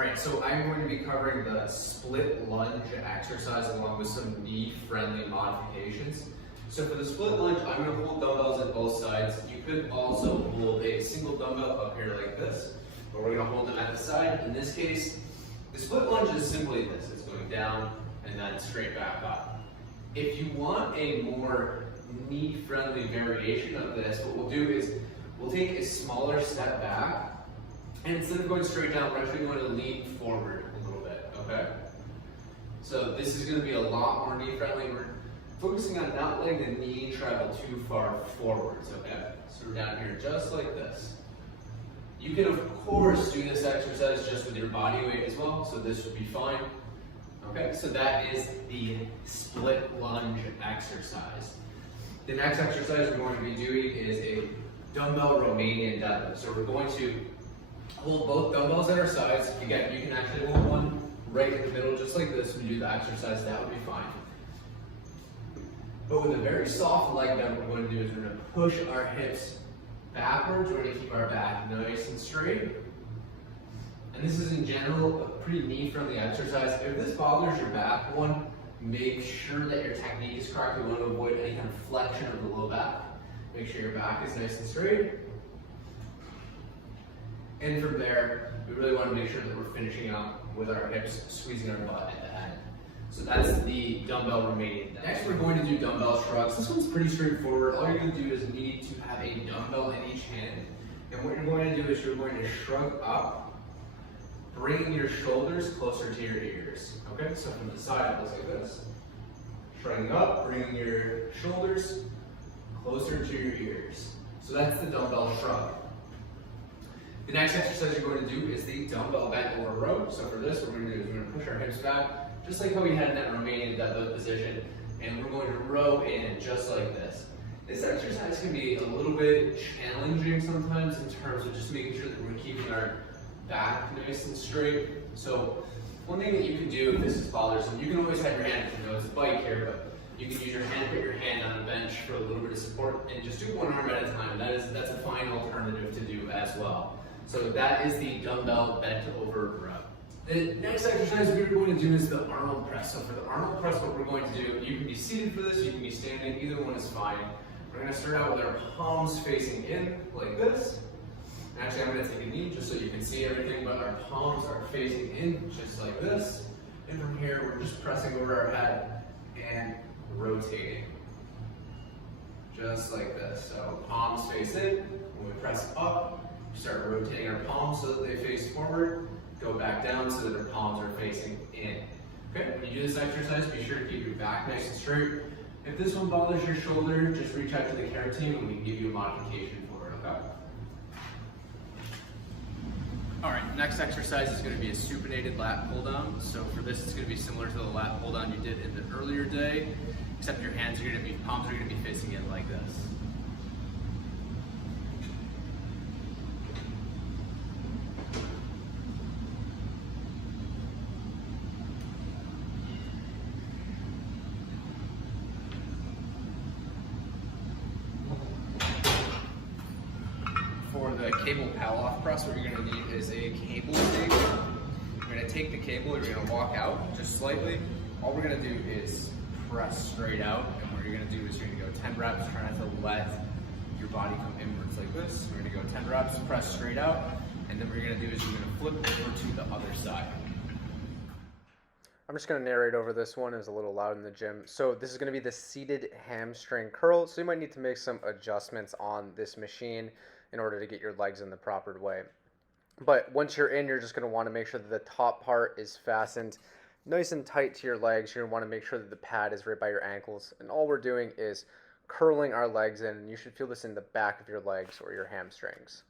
Alright, so I'm going to be covering the split lunge exercise along with some knee-friendly modifications. So for the split lunge, I'm going to hold dumbbells at both sides. You could also hold a single dumbbell up here like this, but we're going to hold them at the side. In this case, the split lunge is simply this. It's going down and then straight back up. If you want a more knee-friendly variation of this, what we'll do is we'll take a smaller step back, and instead of going straight down, we're actually going to lean forward a little bit, okay? So this is going to be a lot more knee-friendly. We're focusing on not letting the knee travel too far forwards, okay? So we're down here just like this. You can, of course, do this exercise just with your body weight as well, so this would be fine. Okay, so that is the split lunge exercise. The next exercise we're going to be doing is a dumbbell Romanian deadlift. So we're going to hold both dumbbells at our sides. Again, you can actually hold one right in the middle, just like this, when you do the exercise. That would be fine. But with a very soft leg bend, what we're going to do is we're going to push our hips backwards. We're going to keep our back nice and straight. And this is in general a pretty knee-friendly exercise. If this bothers your back, one, make sure that your technique is correct. We want to avoid any kind of flexion of the low back. Make sure your back is nice and straight. And from there, we really want to make sure that we're finishing up with our hips, squeezing our butt at the end. So that's the dumbbell Romanian. Next, we're going to do dumbbell shrugs. This one's pretty straightforward. All you're going to do is need to have a dumbbell in each hand. And what you're going to do is you're going to shrug up, bringing your shoulders closer to your ears. Okay, so from the side, it looks like this. Shrugging up, bringing your shoulders closer to your ears. So that's the dumbbell shrug. The next exercise you're going to do is the dumbbell bent over row. So for this, what we're going to do is we're going to push our hips back, just like how we had in that Romanian deadlift position, and we're going to row in just like this. This exercise can be a little bit challenging sometimes in terms of just making sure that we're keeping our back nice and straight. So one thing that you can do if this is bothersome, you can always have your hand, you know, it's a bike here, but you can use your hand, put your hand on a bench for a little bit of support, and just do one arm at a time. That's a fine alternative to do as well. So that is the dumbbell bent over row. The next exercise we're going to do is the Arnold press. So for the Arnold press, what we're going to do, you can be seated for this, you can be standing, either one is fine. We're going to start out with our palms facing in like this. Actually, I'm going to take a knee just so you can see everything, but our palms are facing in just like this. And from here, we're just pressing over our head and rotating. Just like this. So palms face in. When we press up, we start rotating our palms so that they face forward. Go back down so that our palms are facing in. Okay, when you do this exercise, be sure to keep your back nice and straight. If this one bothers your shoulder, just reach out to the care team and we can give you a modification for it, okay? All right, next exercise is going to be a supinated lat pull down. So for this, it's going to be similar to the lat pull down you did in the earlier day, except your hands are going to be, palms are going to be facing in like this. For the cable pal-off press, what you're going to need is a cable tape. You're going to take the cable, you're going to walk out just slightly. All we're going to do is press straight out, and what you're going to do is you're going to go 10 reps, try not to let your body come inwards like this. We're going to go 10 reps, press straight out, and then what you're going to do is you're going to flip over to the other side. I'm just going to narrate over this one. It was a little loud in the gym. So this is going to be the seated hamstring curl. So you might need to make some adjustments on this machine in order to get your legs in the proper way. But once you're in, you're just going to want to make sure that the top part is fastened nice and tight to your legs. You're going to want to make sure that the pad is right by your ankles. And all we're doing is curling our legs in. And you should feel this in the back of your legs or your hamstrings.